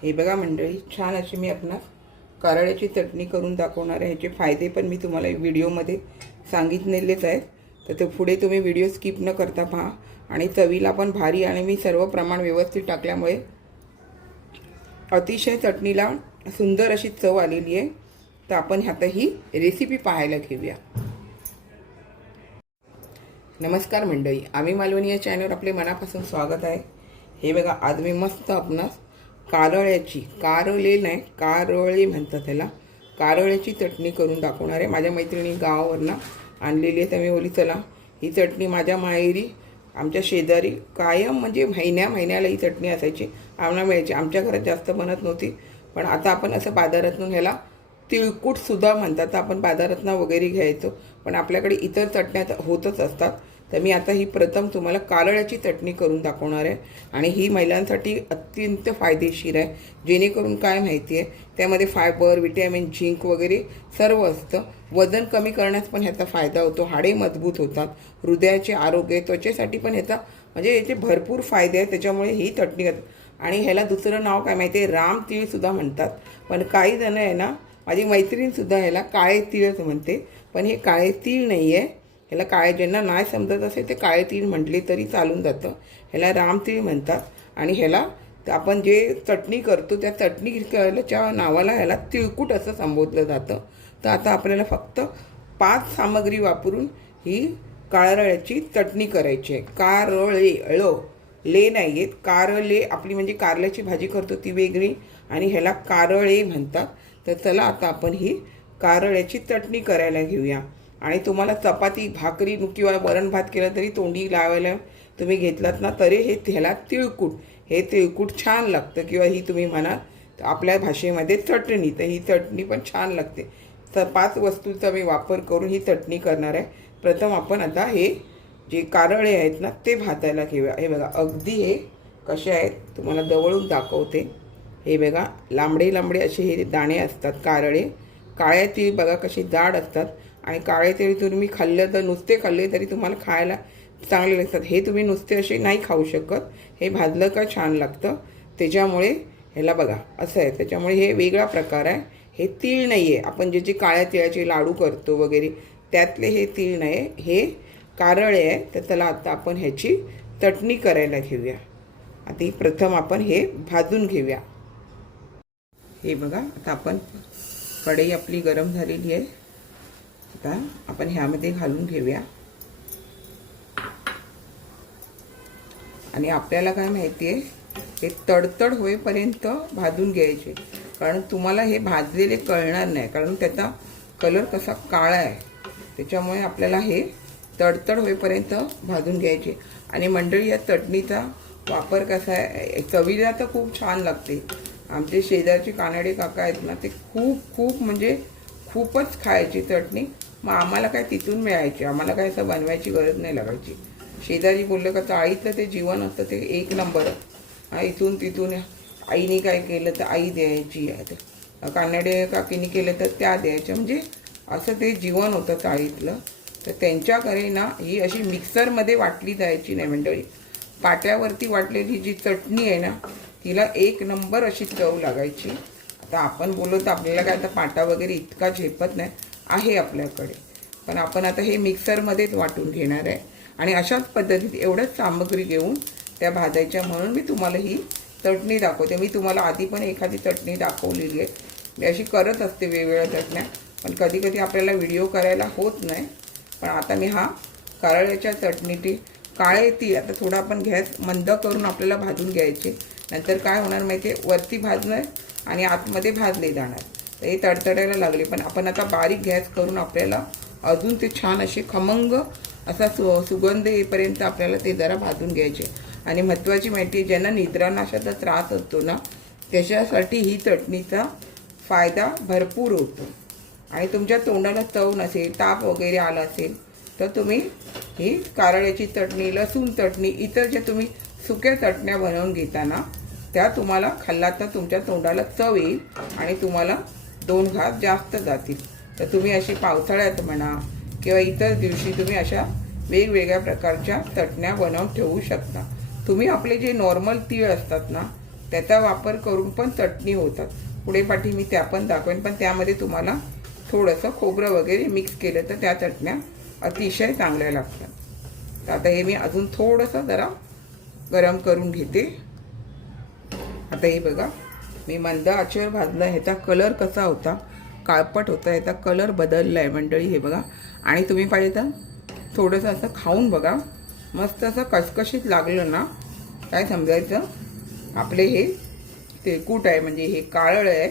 हे बघा मंडळी, छान अशी मी आपणास कारळ्याची चटणी करून दाखवणार आहे। ह्याचे फायदे पण मी तुम्हाला व्हिडिओमध्ये सांगितलेलेच आहेत, तर ते पुढे तुम्ही व्हिडिओ स्किप न करता पहा। आणि चवीला पण भारी, आणि मी सर्व प्रमाण व्यवस्थित टाकल्यामुळे अतिशय चटणीला सुंदर अशी चव आलेली आहे। तर आपण आता ही रेसिपी पाहायला घेऊया। नमस्कार मंडळी, आम्ही मालवणी या चॅनलवर आपले मनापासून स्वागत आहे। हे बघा, आज मी मस्त आपणास कारळ्याची, कारले नाही कारळे म्हणतात त्याला, कारळ्याची चटणी करून दाखवणार आहे। माझ्या मैत्रिणी गावावरनं आणलेली आहे, तर मी बोलली चला ही चटणी माझ्या माहेरी आमच्या शेजारी कायम म्हणजे महिन्याला ही चटणी असायची, आम्हाला मिळायची। आमच्या घरात जास्त बनत नव्हती, पण आता आपण असं बाजारातून ह्याला तिळकूटसुद्धा म्हणतात, तर आपण बाजारातनं वगैरे घ्यायचो, पण आपल्याकडे इतर चटण्या होतच असतात। तर मी आता ही प्रथम तुम्हाला कारळ्याची चटणी करून दाखवणार आहे, आणि ही महिलांसाठी अत्यंत फायदेशीर आहे। जेणेकरून काय माहिती आहे, त्यामध्ये फायबर, विटॅमिन, झिंक वगैरे सर्व असतं। वजन कमी करण्यास पण ह्याचा फायदा होतो, हाडे मजबूत होतात, हृदयाचे आरोग्य, त्वचेसाठी पण ह्याचा म्हणजे याचे भरपूर फायदे आहेत। त्याच्यामुळे ही चटणी, आणि ह्याला दुसरं नाव काय माहिती आहे, राम तीळसुद्धा म्हणतात। पण काही जण आहे ना, माझी मैत्रीणसुद्धा ह्याला काळे तीळच म्हणते, पण हे काळे तीळ नाही आहे। ह्याला काळे, ज्यांना नाही समजत असेल ते काळे तीळ म्हटले तरी चालून जातं। ह्याला रामतीळ म्हणतात, आणि ह्याला आपण जे चटणी करतो त्या चटणीच्या नावाला ह्याला तिळकूट असं संबोधलं जातं। तर आता आपल्याला फक्त 5 सामग्री वापरून ही कारळ्याची चटणी करायची आहे। कारळे, ले नाही आहेत, कारले आपली म्हणजे कारल्याची भाजी करतो ती वेगळी, आणि ह्याला कारळे म्हणतात। तर चला आता आपण ही कारळ्याची चटणी करायला घेऊया। आणि तुम्हाला चपाती, भाकरी किंवा वरण भात केलं तरी तोंडी लावायला तुम्ही घेतलात ना, तरी हे ह्याला तिळकूट, हे तिळकूट छान लागतं। किंवा ही तुम्ही म्हणा आपल्या भाषेमध्ये चटणी, तर ही चटणी पण छान लागते। तर 5 वस्तूंचा मी वापर करून ही चटणी करणार आहे। प्रथम आपण आता हे जे कारळे आहेत ना ते भाजायला घेऊया। हे बघा, अगदी हे कसे आहेत तुम्हाला जवळून दाखवते। हे बघा, लांबडे लांबडे असे हे दाणे असतात कारळे। काळे तीळ बघा कसे जाड असतात, आणि काळे तीळ तुम्ही खाल्लं तर नुसते खाल्ले तरी तुम्हाला खायला चांगले लागतात। हे तुम्ही नुसते असे नाही खाऊ शकत, हे भाजलं का छान लागतं। त्याच्यामुळे ह्याला बघा असं आहे, त्याच्यामुळे हे वेगळा प्रकार आहे। हे तीळ नाही आहे, आपण जे काळ्या तिळाचे लाडू करतो वगैरे त्यातले हे तीळ नाही, हे कारळे आहे। तर त्याला आता आपण ह्याची चटणी करायला घेऊया। आता ही प्रथम आपण हे भाजून घेऊया। हे बघा, आता आपण कढई आपली गरम झालेली आहे, आता आपण ह्यामध्ये घालून घेऊया। आणि आपल्याला काय माहिती आहे, हे तडतड होईपर्यंत भाजून घ्यायचे, कारण तुम्हाला हे भाजलेले कळणार नाही, कारण त्याचा कलर कसा काळा आहे। त्याच्यामुळे आपल्याला हे तडतड होईपर्यंत भाजून घ्यायचे। आणि मंडळी, या चटणीचा वापर कसा आहे, चवीला तर खूप छान लागते। आमचे शेजारचे कानडे काका आहेत ना, ते खूप म्हणजे खूपच खायची चटणी। मग आम्हाला काय तिथून मिळायची, आम्हाला काय असं बनवायची गरज नाही लागायची। शेजारी बोललं का चाळीतलं ते जीवन असतं ते एक नंबर। इथून तिथून आईने काय केलं तर आई द्यायची, कानडे काकीने केलं तर त्या द्यायच्या, म्हणजे असं ते जीवन होतं चाळीतलं। तर त्यांच्याकडे ना ही अशी मिक्सरमध्ये वाटली जायची नाही मंडळी, पाट्यावरती वाटलेली जी चटणी आहे ना तिला एक नंबर अशी चव लागायची। आता आपण बोललो तर आपल्याला काय आता पाटा वगैरे इतका झेपत नाही आहे आपल्याकडे, पण आपण आता हे मिक्सरमध्येच वाटून घेणार आहे। आणि अशाच पद्धतीत एवढंच सामग्री घेऊन त्या भाजायच्या, म्हणून मी तुम्हाला ही चटणी दाखवते। मी तुम्हाला आधी पण एखादी चटणी दाखवलेली आहे, मी अशी करत असते वेगवेगळ्या चटण्या, पण कधी कधी आपल्याला व्हिडिओ करायला होत नाही। पण आता मी हा कारळ्याच्या चटणीची काळे तीळ, आता थोडा आपण गॅस मंद करून आपल्याला भाजून घ्यायचे, नंतर काय होणार माहिती आहे, वरती भाजणार आणि आतमध्ये भाजले जाणार, तर हे तडतडायला लागले। पण आपण आता बारीक गॅस करून आपल्याला अजून ते छान असे खमंग असा सुगंध येईपर्यंत आपल्याला ते जरा भाजून घ्यायचे। आणि महत्त्वाची माहिती, ज्यांना निद्रानाशाचा त्रास असतो ना त्याच्यासाठी ही चटणीचा फायदा भरपूर होतो। आणि तुमच्या तोंडाला चव नसेल, ताप वगैरे आला असेल, तर तुम्ही ही कारळ्याची चटणी, लसूण चटणी, इतर जे तुम्ही सुक्या चटण्या बनवून घेताना त्या तुम्हाला खाल्ला तर तुमच्या तोंडाला चव येईल, आणि तुम्हाला 2 घास जास्त जातील। तर तुम्ही अशी पावसाळ्यात म्हणा किंवा इतर दिवशी तुम्ही अशा वेगवेगळ्या प्रकारच्या चटण्या बनवून ठेवू शकता। तुम्ही आपले जे नॉर्मल तीळ असतात ना त्याचा वापर करून पण चटणी होतात. पुढे पाठी मी त्या पण दाखवेन, पण त्यामध्ये तुम्हाला थोडंसं खोबरं वगैरे मिक्स केलं तर त्या चटण्या अतिशय चांगल्या लागतात. तर आता हे मी अजून थोडंसं जरा गरम करून घेते. आता हे बघा मी मंद आचेवर भाजलं. ह्याचा कलर कसा होता, काळपट होता, ह्याचा कलर बदलला आहे मंडळी. हे बघा, आणि तुम्ही पाहिजे तर थोडंसं असं खाऊन बघा, मस्त असं कसकशीत लागलं ना, काय समजायचं आपले हे तेलकूट आहे, म्हणजे हे काळळ आहे,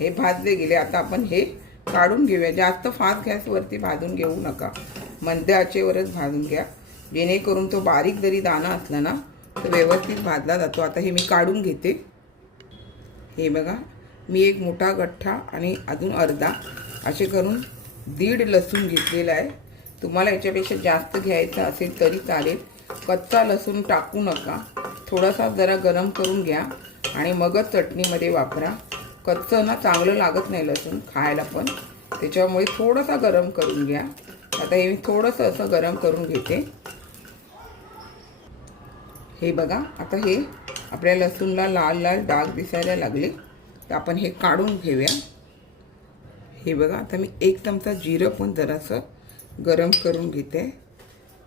हे भाजले गेले. आता आपण हे काढून घेऊया. जास्त फास्ट गॅसवरती भाजून घेऊ नका, मंद आचेवरच भाजून घ्या, जेणेकरून तो बारीक जरी दाणा असला ना तो व्यवस्थित भाजला जातो. आता हे मी काढून घेते. हे बघा, मी एक मोठा गठ्ठा आणि अजून अर्धा असे करून 1.5 लसूण घेतलेला आहे. तुम्हाला याच्यापेक्षा जास्त घ्यायचं असेल तरी चालेल. कच्चा लसूण टाकू नका, थोडासा जरा गरम करून घ्या आणि मगच चटणीमध्ये वापरा. कच्चं ना चांगलं लागत नाही लसूण खायला पण, त्याच्यामुळे थोडासा गरम करून घ्या. आता हे मी थोडंसं असं गरम करून घेते. हे बघा, आता हे आपल्या लसूणला लाल लाल डाग दिसायला लागले, तर आपण हे काढून घेऊया. हे बघा, आता मी 1 चमचा जिरं पण जरासं गरम करून घेते.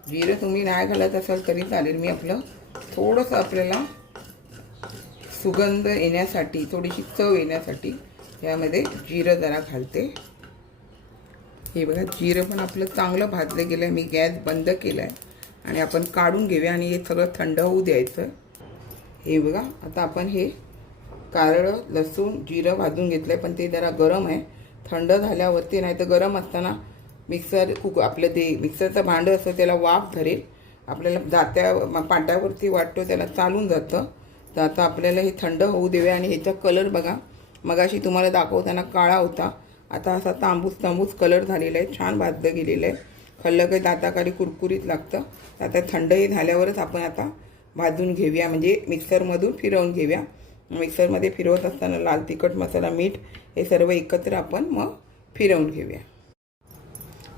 जिरं तुम्ही नाही घालत असाल तरी चालेल. मी आपलं थोडंसं आपल्याला सुगंध येण्यासाठी, थोडीशी चव येण्यासाठी यामध्ये जिरं जरा घालते. हे बघा, जिरं पण आपलं चांगलं भाजलं गेलं आहे. मी गॅस बंद केला आहे आणि आपण काढून घेऊया आणि हे सगळं थंड होऊ द्यायचं. हे बघा, आता आपण हे कारळं लसूण जिरं भाजून घेतलं आहे, पण ते जरा गरम आहे. थंड झाल्यावरती, नाही तर गरम असताना आपलं ते मिक्सरचं भांडं असतं त्याला वाफ धरेल, आपल्याला पाट्यावरती वाटतो त्याला चालून जातं. तर आता आपल्याला हे थंड होऊ देऊया. आणि ह्याचा कलर बघा, मगाशी तुम्हाला दाखवताना काळा होता, आता असा तांबूस कलर झालेला आहे, छान भाजलं गेलेलं आहे. खाल्लं काही दाताखाली कुरकुरीत लागतं. आता थंडही झाल्यावरच आपण आता भाजून घेऊया, म्हणजे मिक्सरमधून फिरवून घेऊया. मिक्सरमध्ये फिरवत असताना लाल तिखट मसाला मीठ हे सर्व एकत्र आपण मग फिरवून घेऊया.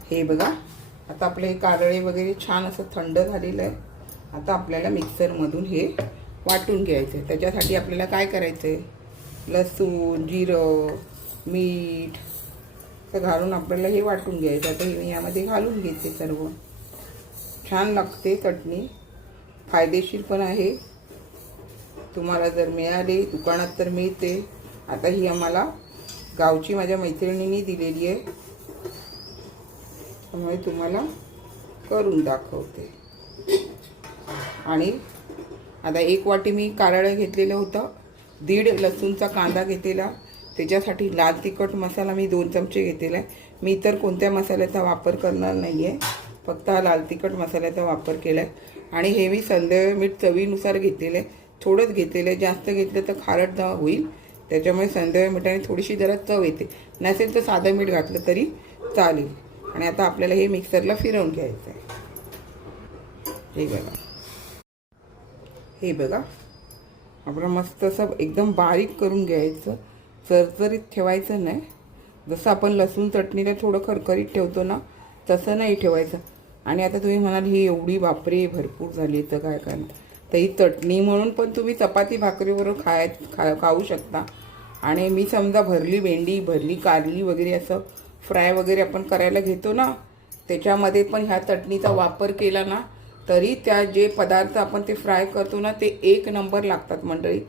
हे बघा, आता आपले हे कारळे वगैरे छान असं थंड झालेलं आहे. आता आपल्याला मिक्सरमधून हे वाटून घ्यायचं आहे. त्याच्यासाठी आपल्याला काय करायचं आहे, लसूण जिरं मीठ घालून आपल्याला हे वाटून घ्यायचं. आता हे यामध्ये घालून घेते सर्व. छान लागते चटणी, फायदेशीर पण आहे. तुम्हाला जर मिळाले दुकानात तर मिळते. आता ही आम्हाला गावची माझ्या मैत्रिणींनी दिलेली आहे, त्यामुळे तुम्हाला करून दाखवते. आणि आता 1 वाटी मी कारळं घेतलेलं होतं, 1.5 लसूणचा कांदा घेतलेला, त्याच्यासाठी लाल तिखट मसाला मी 2 चमचे घेतलेला आहे. मी इतर कोणत्या मसाल्याचा वापर करणार नाही आहे, फक्त हा लाल तिखट मसाल्याचा वापर केला आहे. आणि हे मी संदेव मीठ चवीनुसार घेतलेलं आहे, थोडंच घेतलेलं आहे. जास्त घेतलं तर खारट होईल, त्याच्यामुळे संदेव मिठाने थोडीशी जरा चव येते. नसेल तर साधं मीठ घातलं तरी चालेल. आणि आता आपल्याला हे मिक्सरला फिरवून घ्यायचं आहे. हे बघा, आपलं मस्त असं एकदम बारीक करून घ्यायचं, चरचरीत ठेवायचं नाही. जसं आपण लसूण चटणीला थोडं खरखरीत ठेवतो ना, तसं नाही ठेवायचं. आणि आता तुम्ही म्हणाल ही एवढी बापरे भरपूर झाली तर काय करणार, तर ही चटणी म्हणून पण तुम्ही चपाती भाकरीबरोबर खाऊ शकता. आणि मी समजा भरली भेंडी भरली कारली वगैरे असं फ्राय वगैरे आपण करायला घेतो ना, त्याच्यामध्ये पण ह्या चटणीचा वापर केला ना, तरी त्या जे पदार्थ आपण ते फ्राय करतो ना ते 1 नंबर लागतात मंडळी.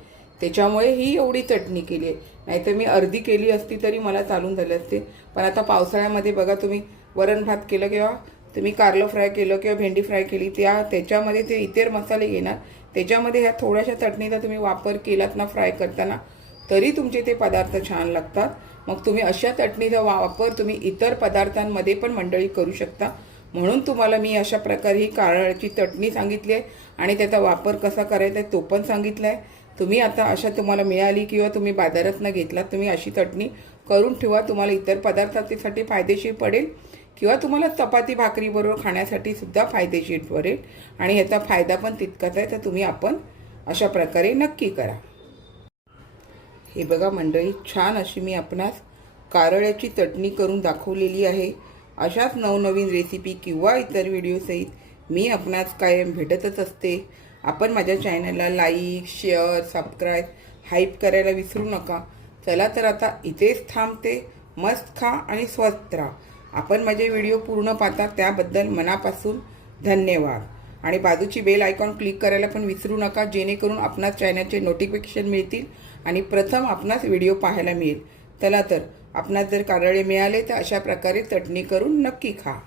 त्याच्यामुळे ही एवढी चटणी केली आहे, नाहीतर मी अर्धी केली असती तरी मला चालून झाले असते. पण आता पावसाळ्यामध्ये बघा, तुम्ही वरण भात केलं किंवा तुम्ही कारलं फ्राय केलं किंवा भेंडी फ्राय केली, त्याच्यामध्ये ते इतर मसाले घेणार, त्याच्यामध्ये ह्या थोड्याशा चटणीचा तुम्ही वापर केलात ना फ्राय करताना, तरी तुमचे ते पदार्थ छान लागतात. मग तुम्ही अशा चटणीचा वापर तुम्ही इतर पदार्थांमध्ये पण मंडळी करू शकता. म्हणून तुम्हाला मी अशा प्रकारे ही कारळ्याची चटणी सांगितली आहे आणि त्याचा वापर कसा करायचा आहे तो पण सांगितला आहे. तुम्ही आता अशा तुम्हाला मिळाली किंवा तुम्ही बाजारातनं घेतलात, तुम्ही अशी चटणी करून ठेवा. तुम्हाला इतर पदार्थांसाठी फायदेशीर पडेल किंवा तुम्हाला चपाती भाकरीबरोबर खाण्यासाठी सुद्धा फायदेशीर पडेल आणि ह्याचा फायदा पण तितकाच आहे. तर तुम्ही आपण अशा प्रकारे नक्की करा. हे बघा मंडळी, छान अशी मी आपणास कारळ्याची चटणी करून दाखवलेली आहे. अशाच नवनवीन रेसिपी किंवा इतर व्हिडिओसहित मी आपणास कायम भेटतच असते. आपण माझ्या चॅनलला लाईक शेअर सबस्क्राईब हाईप करायला विसरू नका. चला तर आता इथेच थांबते. मस्त खा आणि स्वस्त राहा. आपण माझे व्हिडिओ पूर्ण पाहता त्याबद्दल मनापासून धन्यवाद. आणि बाजूची बेल आयकॉन क्लिक करायला पण विसरू नका, जेणेकरून आपणास चॅनलचे नोटिफिकेशन मिळतील आणि प्रथम आपणास व्हिडिओ पाहायला मिळेल. चला तर आपणास जर कारळे मिळाले तर अशा प्रकारे चटणी करून नक्की खा.